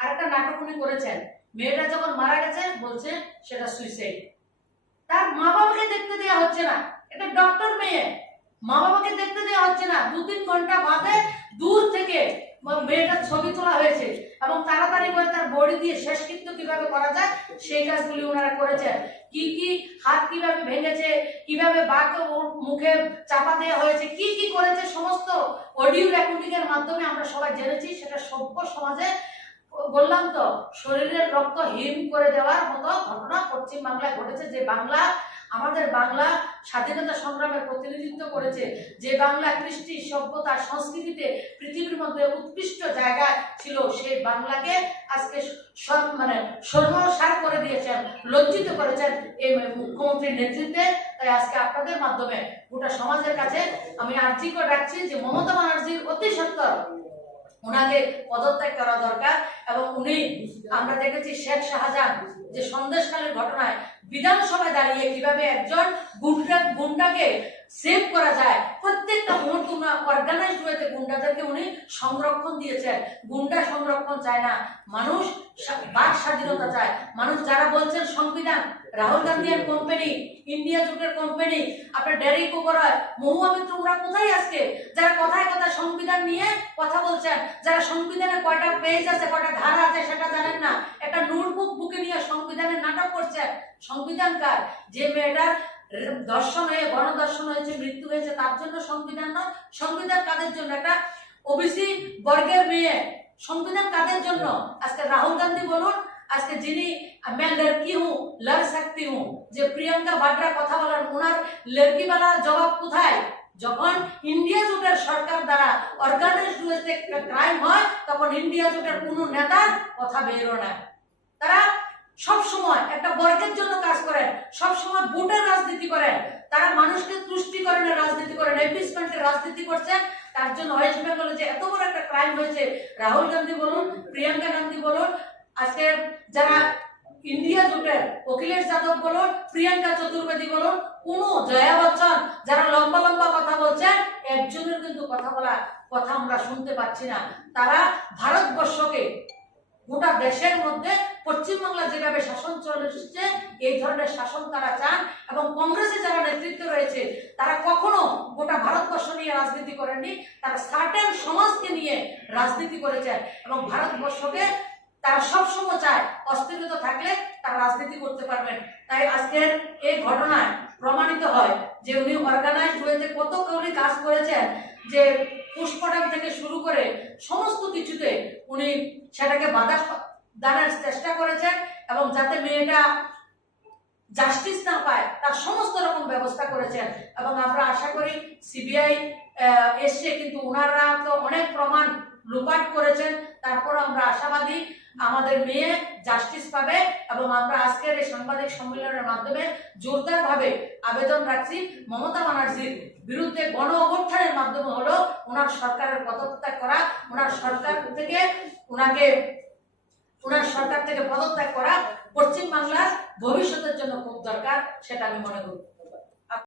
আরেকটা নাটক উনি করেছেন। মেয়েটা যখন মারা গেছে, বলছে সেটা সুইসাইড তার মা বাবাকে দেখতে দেওয়া হচ্ছে না। এটা ডক্টর মেয়ে। মা বাবাকে দেখতে দেওয়া হচ্ছে না। দু তিন ঘণ্টা বাদে দূর থেকে মেয়েটার ছবি তোলা হয়েছে এবং তাড়াতাড়ি করে তার বডি দিয়ে শেষকৃত্য কীভাবে করা যায়, সেই কাজগুলি ওনারা করেছেন। কি কি হাত কীভাবে ভেঙেছে, কীভাবে বাঘ মুখে চাপা দেওয়া হয়েছে, কি কি করেছে, সমস্ত অডিও রেকর্ডিং এর মাধ্যমে আমরা সবাই জেনেছি। সেটা সভ্য সমাজে বললাম তো, শরীরের রক্ত হিম করে দেওয়ার মতো ঘটনা পশ্চিম বাংলায় ঘটেছে, যে বাংলা, আমাদের বাংলা স্বাধীনতা সংগ্রামের প্রতিনিধিত্ব করেছে, যে বাংলা কৃষ্টি সভ্যতা সংস্কৃতিতে পৃথিবীর মধ্যে উৎকৃষ্ট জায়গা ছিল, সেই বাংলাকে আজকে মানে সর্বসার করে দিয়েছেন, লজ্জিত করেছেন এই মুখ্যমন্ত্রীর নেতৃত্বে। তাই আজকে আপনাদের মাধ্যমে গোটা সমাজের কাছে আমি আর্জি করে রাখছি যে মমতা ব্যানার্জির অতি সত্তর ওনাকে পদত্যাগ করা দরকার এবং উনি, আমরা দেখেছি শেখ শাহজাহান, যে সন্দেশকালের ঘটনায় বিধানসভায় দাঁড়িয়ে কীভাবে একজন গুন্ডা গুন্ডাকে সেভ করা যায়। প্রত্যেকটা মুহূর্ত অর্গানাইজড ওয়েতে গুন্ডাদেরকে উনি সংরক্ষণ দিয়েছেন। গুন্ডা সংরক্ষণ চায় না, মানুষ বাক স্বাধীনতা চায়। মানুষ যারা বলছেন সংবিধান, রাহুল গান্ধী এর কোম্পানি ইন্ডিয়া জোটের কোম্পানি আপনার ডেরি কোবরয় মহুয়া মিত্র, ওরা কোথায় আজকে? যারা কথায় কথায় সংবিধান নিয়ে কথা বলছেন, যারা সংবিধানে কয়টা পেজ আছে, কয়টা ধারা আছে, সেটা জানেন না। একটা নোটবুক বুকে নিয়ে সংবিধানের নাটক করছেন। সংবিধান কার? যে মেয়েটার দর্শন হয়ে গণদর্শন হয়েছে মৃত্যু হয়েছে তার জন্য সংবিধান নয় সংবিধান কাদের জন্য একটা ওবিসি বর্গের মেয়ে সংবিধান কাদের জন্য আজকে রাহুল গান্ধী বলুন আজকে যিনি मैं लड़की हूँ लड़ सकती हूँ যে প্রিয়াঙ্কা বাড্রা কথা বলেন ওনার লড়কিওয়ালা জবাব কোথায় যখন ইন্ডিয়া জোটের সরকার দ্বারা অর্গানাইজড ওয়েতে ক্রাইম হয় তখন ইন্ডিয়া জোটের কোনো নেতার কথা বেরো না তারা সব সময় একটা বর্গের জন্য কাজ করেন সব সময় ভোটের রাজনীতি করেন তারা মানুষকে তুষ্টি তুষ্টিকরণের রাজনীতি করেন এপিসমেন্টের রাজনীতি করছেন তার জন্য ওয়েস্ট বেঙ্গলে যে এত বড় একটা ক্রাইম হয়েছে, রাহুল গান্ধী বলুন, প্রিয়াঙ্কা গান্ধী বলুন, আজকে যারা ইন্ডিয়া জোটের অখিলেশ যাদব বলুন, প্রিয়াঙ্কা চতুর্বেদী বলুন, কোনো জয়া বচ্চন, যারা লম্বা লম্বা কথা বলছেন একজনের কিন্তু কথা বলা, কথা আমরা শুনতে পাচ্ছি না। তারা ভারতবর্ষকে গোটা দেশের মধ্যে পশ্চিমবাংলা যেভাবে শাসন চলেছে এই ধরনের শাসন তারা চান এবং কংগ্রেসে যারা নেতৃত্ব রয়েছে, তারা কখনো গোটা ভারতবর্ষ নিয়ে রাজনীতি করেননি, তারা সার্টেন সমাজকে নিয়ে রাজনীতি করেছেন এবং ভারতবর্ষকে তারা সবসময় চায় অস্থিরতা থাকলে তারা রাজনীতি করতে পারবেন। তাই আজকের এই ঘটনায় প্রমাণিত হয় যে উনি অর্গানাইজড ওয়েতে কত কৌরি কাজ করেছেন, যে পুষ্পটাম থেকে শুরু করে সমস্ত কিছুতে উনি সেটাকে বাধা দানের চেষ্টা করেছেন এবং যাতে মেয়েটা জাস্টিস না পায়, তার সমস্ত রকম ব্যবস্থা করেছেন। এবং আমরা আশা করি সিবিআই এসছে কিন্তু ওনারা তো অনেক প্রমাণ লুপাট করেছেন। তারপর আমরা আশাবাদী আমাদের মেয়ে জাস্টিস পাবে এবং আমরা আজকের এই সাংবাদিক সম্মেলনের মাধ্যমে জোরদারভাবে আবেদন রাখছি। মমতা ব্যানার্জির বিরুদ্ধে গণ অভ্যুত্থানের মাধ্যমে হলো ওনার সরকারের পদত্যাগ করা, ওনার সরকার থেকে ওনাকে ওনার সরকার থেকে পদত্যাগ করা পশ্চিমবাংলার ভবিষ্যতের জন্য খুব দরকার সেটা আমি মনে করি।